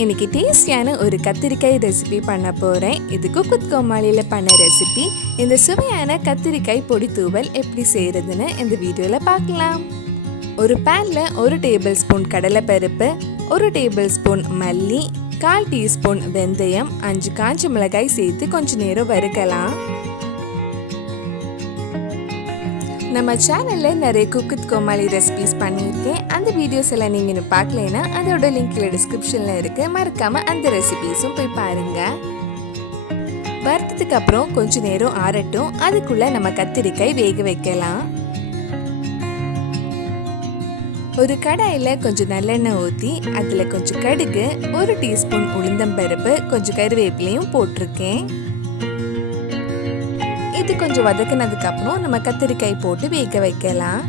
இன்னைக்கு டேஸ்டியான ஒரு கத்திரிக்காய் ரெசிபி பண்ண போகிறேன். இது குக் கோமாளியில் பண்ண ரெசிபி. இந்த சுவையான கத்திரிக்காய் பொடி தூவல் எப்படி செய்கிறதுன்னு இந்த வீடியோவில் பார்க்கலாம். ஒரு பேனில் 1 டேபிள் ஸ்பூன் கடலைப்பருப்பு, 1 டேபிள் ஸ்பூன் மல்லி, 1/4 டீஸ்பூன் வெந்தயம், 5 காஞ்ச மிளகாய் சேர்த்து கொஞ்சம் நேரம் வறுக்கலாம். நம்ம சேனலில் நிறைய குக் வித் கோமாளி ரெசிபிஸ் பண்ணியிருக்கேன். அந்த வீடியோஸ் எல்லாம் நீங்கள் இன்னும் பார்க்கலைன்னா அதோட லிங்க் டிஸ்கிரிப்ஷனில் இருக்குது. மறக்காமல் அந்த ரெசிபிஸும் போய் பாருங்கள். வறுத்ததுக்கு அப்புறம் கொஞ்சம் நேரம் ஆறட்டும். அதுக்குள்ளே நம்ம கத்திரிக்காய் வேக வைக்கலாம். ஒரு கடாயில் கொஞ்சம் நல்லெண்ணெய் ஊற்றி அதில் கொஞ்சம் கடுகு, 1 டீஸ்பூன் உளுந்தம்பருப்பு, கொஞ்சம் கருவேப்பிலையும் போட்டிருக்கேன். இது கொஞ்சம் வதக்கினதுக்கு அப்புறம் நம்ம கத்திரிக்காய் போட்டு வேக வைக்கலாம்.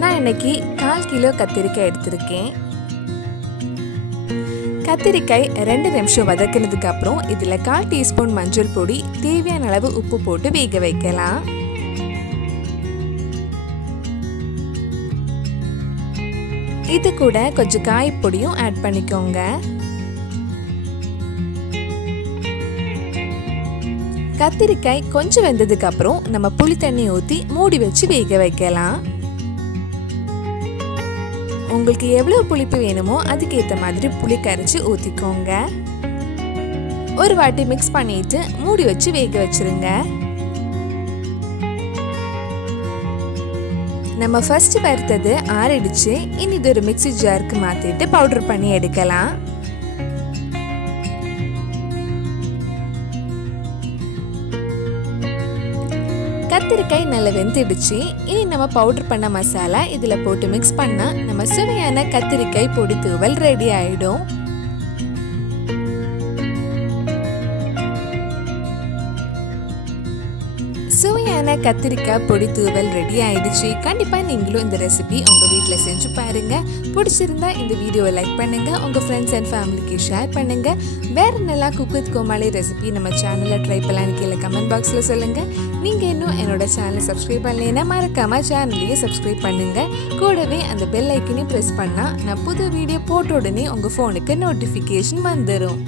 நான் இன்னைக்கு 1/4 கிலோ கத்திரிக்காய் எடுத்திருக்கேன். கத்திரிக்காய் 2 நிமிஷம் வதக்கினதுக்கு அப்புறம் இதில் 1/4 டீஸ்பூன் மஞ்சள் பொடி, தேவையான அளவு உப்பு போட்டு வேக வைக்கலாம். இது கூட கொஞ்சம் காய்பொடியும் ஆட் பண்ணிக்கோங்க. கத்திரிக்காய் கொஞ்சம் வெந்ததுக்கு அப்புறம் நம்ம புளி தண்ணி ஊற்றி மூடி வச்சு வேக வைக்கலாம். உங்களுக்கு எவ்வளவு புளிப்பு வேணுமோ அதுக்கேற்ற மாதிரி புளி கரைச்சி ஊற்றிக்கோங்க. ஒரு வாட்டி மிக்ஸ் பண்ணிட்டு மூடி வச்சு வேக வச்சிருங்க. நம்ம ஃபர்ஸ்ட் வறுத்தது ஆறிடுச்சு. இனி இது ஒரு மிக்ஸி ஜாருக்கு மாற்றிட்டு பவுடர் பண்ணி எடுக்கலாம். கத்திரிக்காய் நல்லா வெந்துடுச்சு. இனி நம்ம பவுடர் பண்ண மசாலா இதில் போட்டு மிக்ஸ் பண்ணால் நம்ம சுவையான கத்திரிக்காய் பொடி தூவல் ரெடி ஆயிடும். சுவையான கத்திரிக்காய் பொடி தூவல் ரெடி ஆயிடுச்சு. கண்டிப்பாக நீங்களும் இந்த ரெசிபி உங்கள் வீட்டில் செஞ்சு பாருங்க. பிடிச்சிருந்தா இந்த வீடியோவை லைக் பண்ணுங்க, உங்கள் ஃப்ரெண்ட்ஸ் அண்ட் ஃபேமிலிக்கு ஷேர் பண்ணுங்க. வேற நல்லா குக் வித் கோமாளி ரெசிபி நம்ம சேனலில் ட்ரை பண்ணலான்னு கீழே கமெண்ட் பாக்ஸில் சொல்லுங்க. நீங்கள் இன்னும் என்னோட சேனலை சப்ஸ்கிரைப் பண்ணலைன்னா மறக்காம சேனலையும் சப்ஸ்கிரைப் பண்ணுங்க. கூடவே அந்த பெல் ஐக்கனையும் ப்ரெஸ் பண்ணால் நான் புது வீடியோ போட்ட உடனே உங்கள் ஃபோனுக்கு நோட்டிஃபிகேஷன் வந்துடும்.